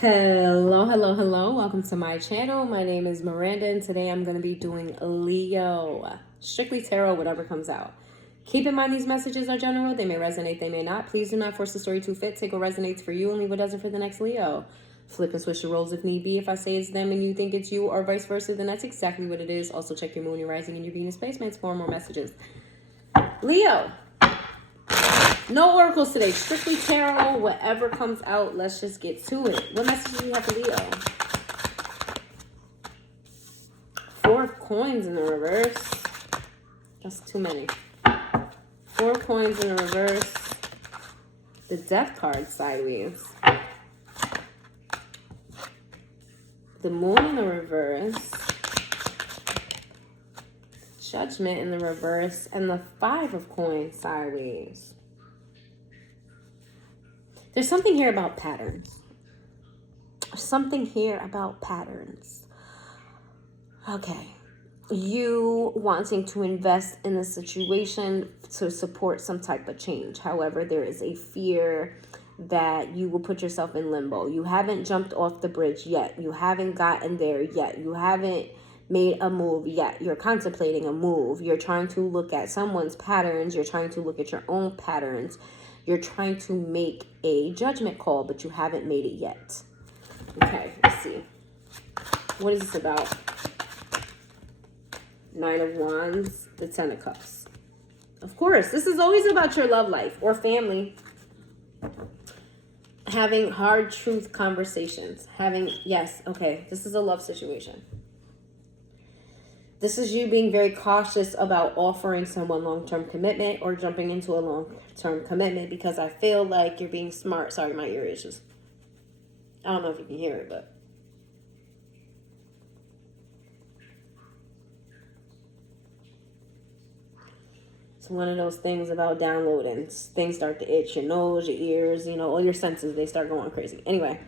Hello, hello, hello. Welcome to my channel. My name is Miranda, and today I'm going to be doing Leo. Strictly tarot, whatever comes out. Keep in mind these messages are general. They may resonate, they may not. Please do not force the story to fit. Take what resonates for you and leave what doesn't for the next Leo. Flip and switch the roles if need be. If I say it's them and you think it's you or vice versa, then that's exactly what it is. Also check your moon, your rising, and your Venus placements for more messages. Leo. No oracles today. Strictly tarot. Whatever comes out, let's just get to it. What message do you have for Leo? Four of coins in the reverse. That's too many. Four coins in the reverse. The death card sideways. The moon in the reverse. Judgment in the reverse. And the five of coins sideways. There's something here about patterns. Something here about patterns. Okay. You wanting to invest in a situation to support some type of change. However, there is a fear that you will put yourself in limbo. You haven't jumped off the bridge yet. You haven't gotten there yet. You haven't made a move yet. You're contemplating a move. You're trying to look at someone's patterns. You're trying to look at your own patterns. You're trying to make a judgment call, but you haven't made it yet. Okay, let's see. What is this about? Nine of Wands, the Ten of Cups. Of course, this is always about your love life or family. Having hard truth conversations. Yes, okay, this is a love situation. This is you being very cautious about offering someone long-term commitment or jumping into a long-term commitment because I feel like you're being smart. Sorry, my ear itches. I don't know if you can hear it, but. It's one of those things about downloading. Things start to itch, your nose, your ears, all your senses, they start going crazy. Anyway,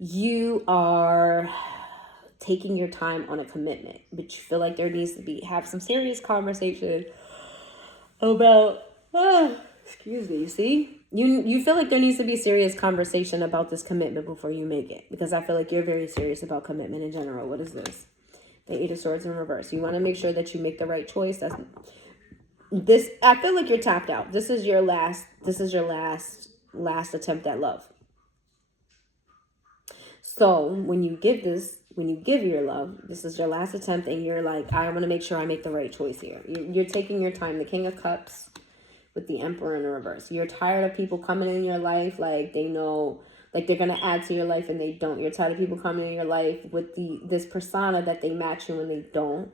you are taking your time on a commitment, but you feel like there needs to have some serious conversation about excuse me, you see, you feel like there needs to be serious conversation about this commitment before you make it, because I feel like you're very serious about commitment in general. What is this? The Eight of Swords in reverse. You want to make sure that you make the right choice. I feel like you're tapped out. This is your last attempt at love. So when you give your love, this is your last attempt, and you're like, I want to make sure I make the right choice here. You're taking your time. The King of Cups with the Emperor in the reverse. You're tired of people coming in your life like they know, like they're going to add to your life and they don't. You're tired of people coming in your life with this persona that they match you and they don't.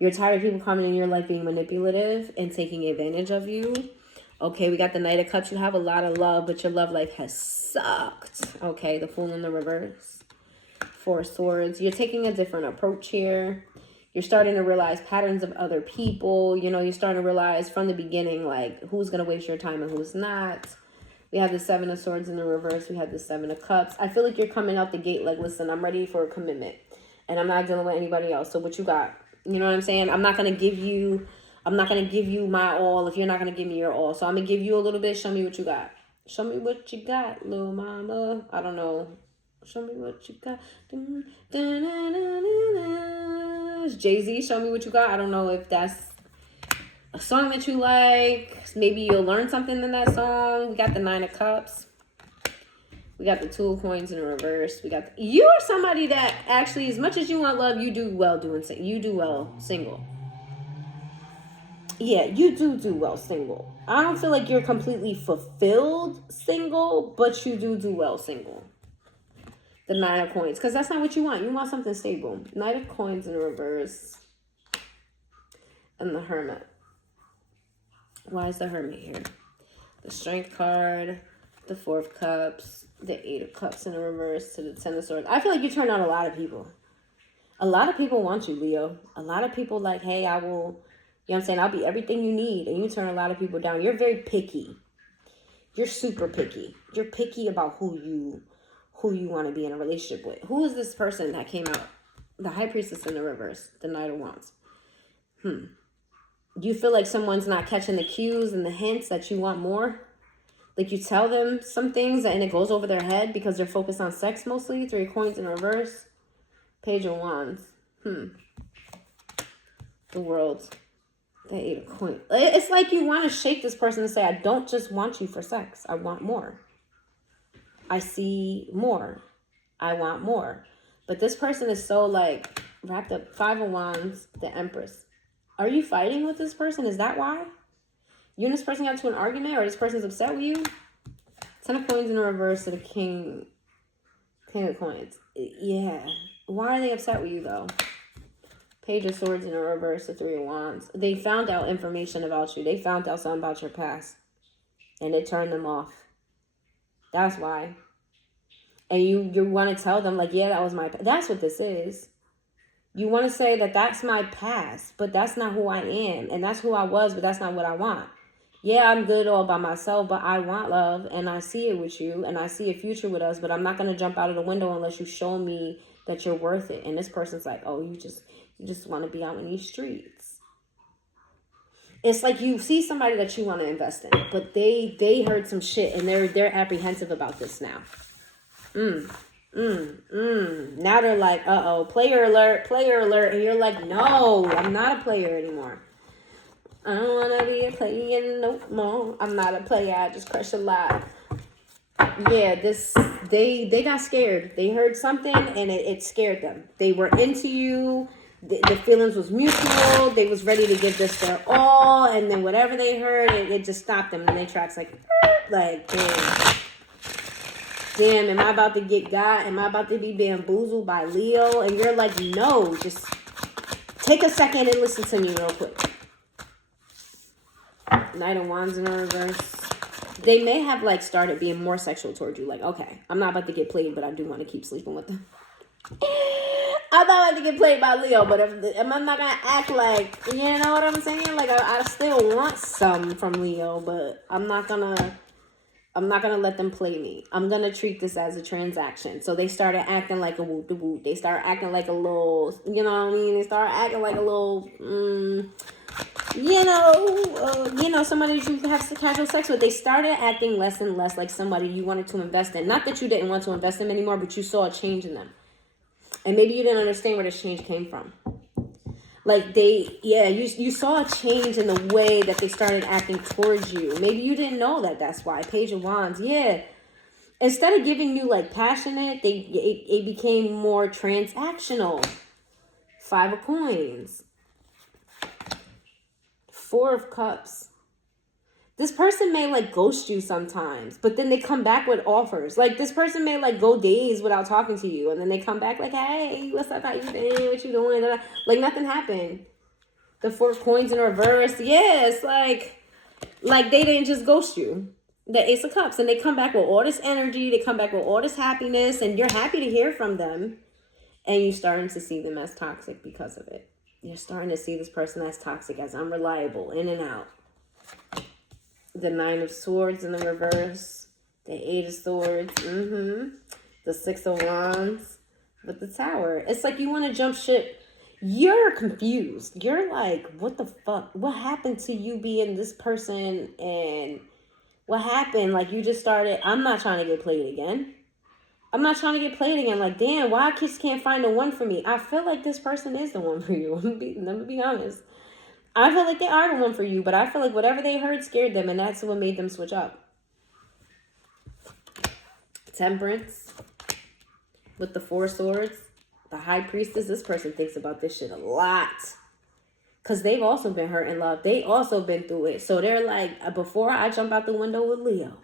You're tired of people coming in your life being manipulative and taking advantage of you. Okay, we got the Knight of Cups. You have a lot of love, but your love life has sucked. Okay, the Fool in the reverse. Four of Swords. You're taking a different approach here. You're starting to realize patterns of other people. You're starting to realize from the beginning, like, who's going to waste your time and who's not. We have the Seven of Swords in the reverse. We have the Seven of Cups. I feel like you're coming out the gate like, listen, I'm ready for a commitment. And I'm not dealing with anybody else. So what you got? You know what I'm saying? I'm not going to give you my all if you're not going to give me your all. So I'm going to give you a little bit. Show me what you got. Show me what you got, little mama. I don't know. Show me what you got. It's Jay-Z, Show Me What You Got. I don't know if that's a song that you like. Maybe you'll learn something in that song. We got the Nine of Cups. We got the Two of Coins in reverse. You are somebody that actually, as much as you want love, you do well single. Yeah, you do well single. I don't feel like you're completely fulfilled single, but you do well single. The Nine of Coins, because that's not what you want. You want something stable. Knight of Coins in reverse. And the Hermit. Why is the Hermit here? The Strength card, the Four of Cups, the Eight of Cups in the reverse to the Ten of Swords. I feel like you turn out a lot of people. A lot of people want you, Leo. A lot of people like, hey, I will, you know what I'm saying? I'll be everything you need. And you turn a lot of people down. You're very picky. You're super picky. You're picky about who you want to be in a relationship with. Who is this person that came out? The High Priestess in the reverse. The Knight of Wands. Do you feel like someone's not catching the cues and the hints that you want more? Like, you tell them some things and it goes over their head because they're focused on sex mostly. 3 of coins in reverse. Page of wands. The world. The 8 of coins. It's like you want to shake this person and say, I don't just want you for sex. I want more. I see more. I want more. But this person is so, like, wrapped up. 5 of wands. The Empress. Are you fighting with this person? Is that why? You and this person got into an argument, or this person's upset with you? 10 of coins in reverse to the king of coins. Yeah. Why are they upset with you, though? Page of swords in reverse to 3 of wands. They found out information about you. They found out something about your past. And it turned them off. That's why. And you want to tell them, like, yeah, that was my past. That's what this is. You want to say that that's my past, but that's not who I am. And that's who I was, but that's not what I want. Yeah, I'm good all by myself, but I want love, and I see it with you, and I see a future with us, but I'm not going to jump out of the window unless you show me that you're worth it. And this person's like, oh, you just want to be out in these streets. It's like you see somebody that you want to invest in, but they heard some shit, and they're apprehensive about this now. Now they're like, uh-oh, player alert, and you're like, no, I'm not a player anymore. I don't want to be a player no more. I'm not a player. I just crush a lot. Yeah, they got scared. They heard something and it scared them. They were into you. The feelings was mutual. They was ready to give this their all. And then whatever they heard, it just stopped them in their tracks. Like, damn, am I about to get got? Am I about to be bamboozled by Leo? And you're like, no, just take a second and listen to me real quick. Knight of Wands in reverse. They may have, like, started being more sexual towards you. Like, okay, I'm not about to get played, but I do want to keep sleeping with them. I'm not about to get played by Leo, but I'm not going to act like, you know what I'm saying? Like, I still want some from Leo, but I'm not going to let them play me. I'm going to treat this as a transaction. So they started acting like a whoop-de-whoop. They started acting like a little, you know what I mean? They started acting like a little, somebody you have casual sex with. They started acting less and less like somebody you wanted to invest in. Not that you didn't want to invest in them anymore, but you saw a change in them. And maybe you didn't understand where this change came from. Like you saw a change in the way that they started acting towards you. Maybe you didn't know that. That's why. Page of Wands. Yeah. Instead of giving you like passionate, it became more transactional. 5 of coins. 4 of cups. This person may like ghost you sometimes, but then they come back with offers. Like this person may like go days without talking to you, and then they come back like, hey, what's up? How you been? What you doing? Like nothing happened. The 4 of coins in reverse. Yes, like they didn't just ghost you. The Ace of Cups, and they come back with all this energy. They come back with all this happiness, and you're happy to hear from them, and you're starting to see them as toxic because of it. You're starting to see this person as toxic, as unreliable, in and out. The 9 of Swords in the reverse. The 8 of Swords. The 6 of Wands with the Tower. It's like you want to jump ship. You're confused. You're like, what the fuck? What happened to you being this person? And what happened? Like you just started. I'm not trying to get played again. Like, damn, why kids can't find the one for me? I feel like this person is the one for you. Let me be honest. I feel like they are the one for you, but I feel like whatever they heard scared them, and that's what made them switch up. Temperance with the 4 swords. The High Priestess, this person thinks about this shit a lot. Because they've also been hurt in love. They also been through it. So they're like, before I jump out the window with Leo,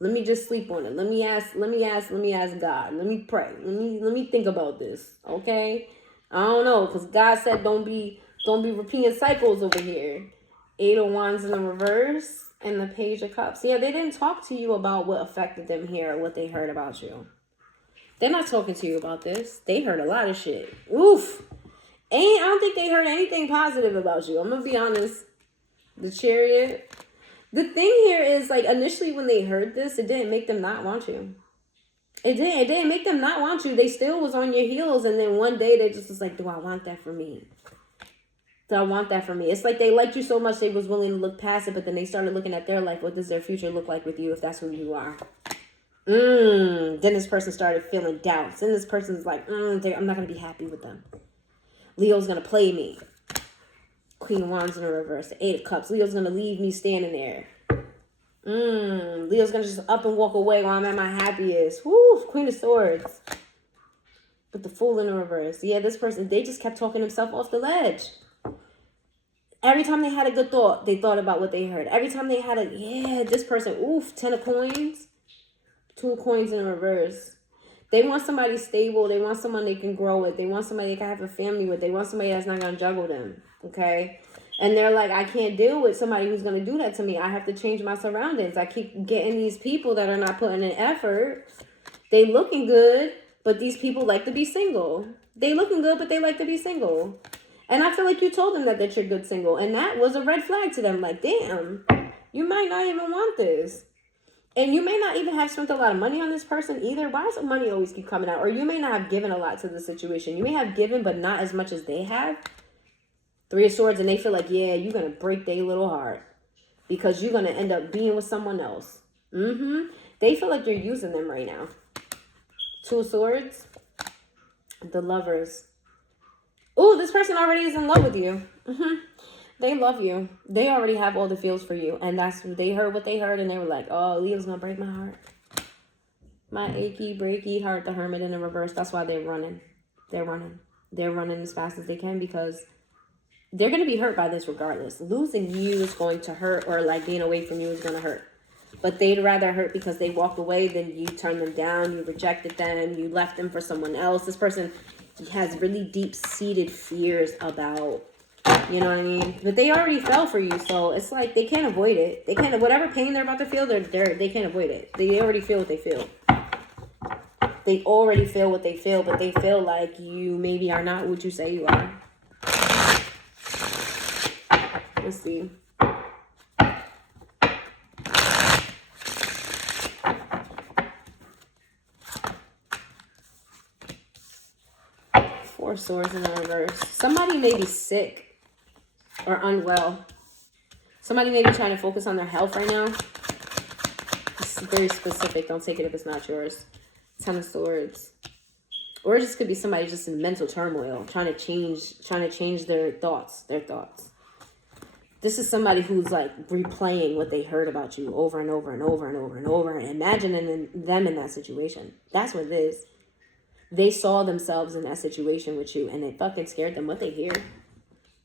let me just sleep on it. Let me ask God. Let me pray. Let me think about this. Okay? I don't know, because God said don't be repeating cycles over here. 8 of Wands in the reverse and the Page of Cups. Yeah, they didn't talk to you about what affected them here or what they heard about you. They're not talking to you about this. They heard a lot of shit. Oof. I don't think they heard anything positive about you. I'm going to be honest. The Chariot. The thing here is, like, initially when they heard this, it didn't make them not want you. It didn't make them not want you. They still was on your heels, and then one day they just was like, do I want that for me? So I want that for me. It's like they liked you so much they was willing to look past it, but then they started looking at their life. What does their future look like with you if that's who you are? Then this person started feeling doubts. Then this person's like, I'm not going to be happy with them. Leo's going to play me. Queen of Wands in the reverse. The Eight of Cups. Leo's going to leave me standing there. Leo's going to just up and walk away while I'm at my happiest. Woo, Queen of Swords. With the Fool in the reverse. Yeah, this person, they just kept talking himself off the ledge. Every time they had a good thought, they thought about what they heard. Every time they had this person, 10 of coins. 2 of coins in reverse. They want somebody stable. They want someone they can grow with. They want somebody they can have a family with. They want somebody that's not going to juggle them. Okay? And they're like, I can't deal with somebody who's going to do that to me. I have to change my surroundings. I keep getting these people that are not putting in effort. They looking good, but these people like to be single. They looking good, but they like to be single. And I feel like you told them that you're good single. And that was a red flag to them. Like, damn, you might not even want this. And you may not even have spent a lot of money on this person either. Why does money always keep coming out? Or you may not have given a lot to the situation. You may have given, but not as much as they have. 3 of Swords, and they feel like, yeah, you're going to break their little heart. Because you're going to end up being with someone else. They feel like you're using them right now. 2 of Swords. The Lovers. Oh, this person already is in love with you. They love you. They already have all the feels for you. And they heard what they heard and they were like, oh, Leo's going to break my heart. My achy, breaky heart, the Hermit in the reverse. That's why they're running. They're running. They're running as fast as they can because they're going to be hurt by this regardless. Losing you is going to hurt, or like being away from you is going to hurt. But they'd rather hurt because they walked away than you turned them down. You rejected them. You left them for someone else. This person has really deep-seated fears about, you know what I mean? But they already fell for you, so it's like they can't avoid it. They can't, whatever pain they're about to feel, they can't avoid it. They already feel what they feel. They already feel what they feel, but they feel like you maybe are not what you say you are. Let's see. Four Swords in the reverse. Somebody may be sick or unwell. Somebody may be trying to focus on their health right now. It's very specific. Don't take it if it's not yours. 10 of Swords. Or it just could be somebody just in mental turmoil, trying to change their thoughts. This is somebody who's like replaying what they heard about you over and over and over and over and over and imagining them in that situation. That's what it is. They saw themselves in that situation with you and it fucking scared them what they hear.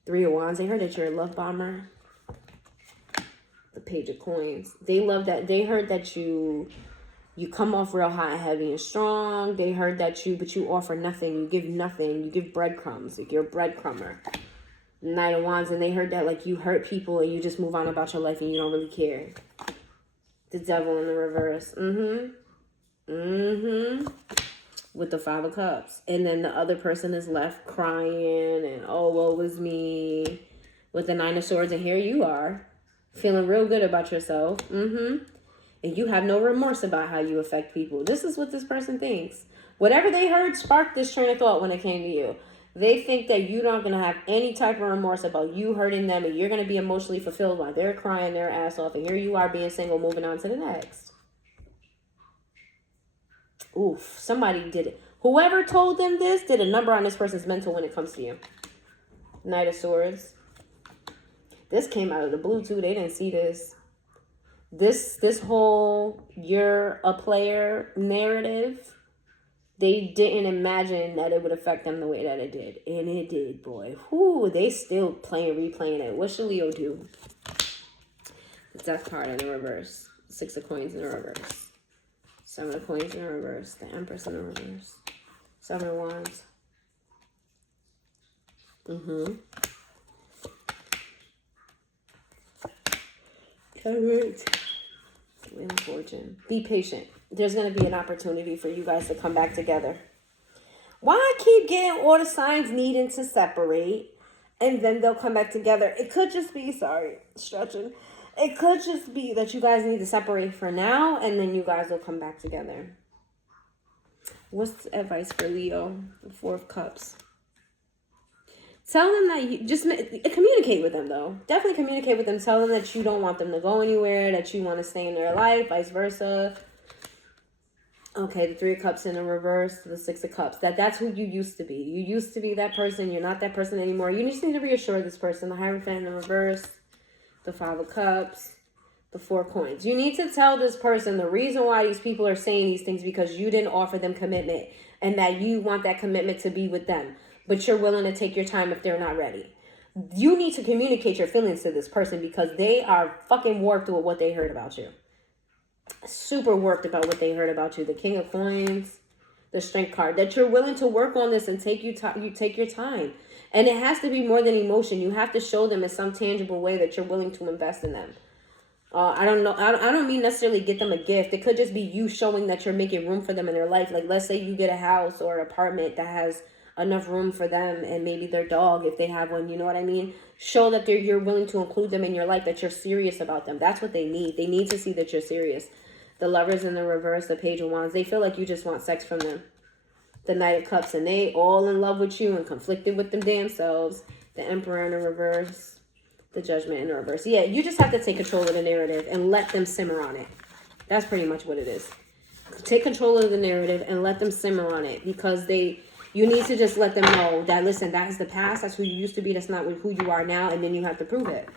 3 of Wands. They heard that you're a love bomber. The Page of Coins. They love that. They heard that you come off real hot, heavy, and strong. They heard that but you offer nothing. You give nothing. You give breadcrumbs. Like you're a breadcrumber. Knight of Wands. And they heard that like you hurt people and you just move on about your life and you don't really care. The Devil in the reverse. With the 5 of Cups. And then the other person is left crying and, oh, woe was me. With the 9 of Swords. And here you are. Feeling real good about yourself. And you have no remorse about how you affect people. This is what this person thinks. Whatever they heard sparked this train of thought when it came to you. They think that you're not going to have any type of remorse about you hurting them. And you're going to be emotionally fulfilled while they're crying their ass off. And here you are being single, moving on to the next. Oof, somebody did it. Whoever told them this did a number on this person's mental when it comes to you. Knight of Swords. This came out of the blue too. They didn't see this. This whole you're a player narrative, they didn't imagine that it would affect them the way that it did. And it did, boy. Whoo, they still replaying it. What should Leo do? The Death card in the reverse. 6 of Coins in the reverse. 7 of Coins in the reverse. The Empress in the reverse. 7 of Wands. Correct. Wheel of Fortune. Be patient. There's going to be an opportunity for you guys to come back together. Why I keep getting all the signs needing to separate and then they'll come back together? It could just be, stretching. It could just be that you guys need to separate for now and then you guys will come back together. What's the advice for Leo? The 4 of Cups. Tell them that you just communicate with them, though. Definitely communicate with them. Tell them that you don't want them to go anywhere, that you want to stay in their life, vice versa. Okay, the 3 of Cups in the reverse, the 6 of Cups. That's who you used to be. You used to be that person. You're not that person anymore. You just need to reassure this person. The Hierophant in the reverse, the 5 of Cups, the 4 of Coins. You need to tell this person the reason why these people are saying these things because you didn't offer them commitment and that you want that commitment to be with them. But you're willing to take your time if they're not ready. You need to communicate your feelings to this person because they are fucking warped with what they heard about you. Super warped about what they heard about you. The King of Coins, the Strength card. That you're willing to work on this and you take your time. And it has to be more than emotion. You have to show them in some tangible way that you're willing to invest in them. I don't know. I don't mean necessarily get them a gift. It could just be you showing that you're making room for them in their life. Like, let's say you get a house or an apartment that has enough room for them and maybe their dog if they have one. You know what I mean? Show that you're willing to include them in your life, that you're serious about them. That's what they need. They need to see that you're serious. The Lovers in the reverse, the Page of Wands. They feel like you just want sex from them. The Knight of Cups, and they all in love with you and conflicted with them damn selves. The Emperor in the reverse, the Judgment in the reverse. Yeah, you just have to take control of the narrative and let them simmer on it. That's pretty much what it is. Take control of the narrative and let them simmer on it because you need to just let them know that, listen, that is the past. That's who you used to be. That's not who you are now. And then you have to prove it.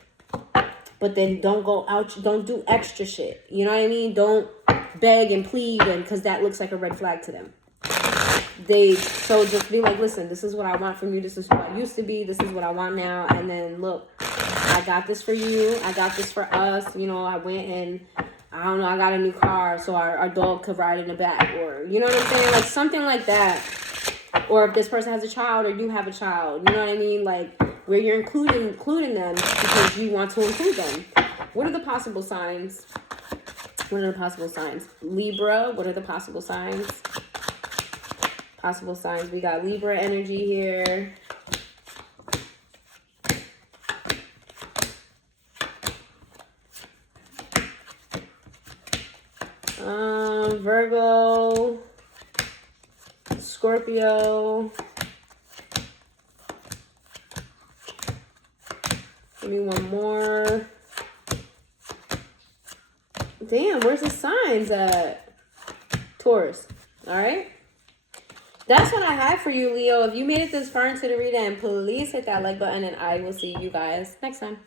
But then don't go out. Don't do extra shit. You know what I mean? Don't beg and plead because that looks like a red flag to them. So just be like, listen, this is what I want from you. This is who I used to be. This is what I want now. And then look, I got this for you. I got this for us. You know, I went and I don't know, I got a new car so our dog could ride in the back, or you know what I'm saying? Like something like that. Or if this person has a child or you have a child, you know what I mean? Like where you're including them because you want to include them. What are the possible signs? What are the possible signs? Libra, what are the possible signs? Possible signs. We got Libra energy here. Virgo, Scorpio. Give me one more. Damn, where's the signs at? Taurus. All right. That's what I have for you, Leo. If you made it this far into the reading, please hit that like button and I will see you guys next time.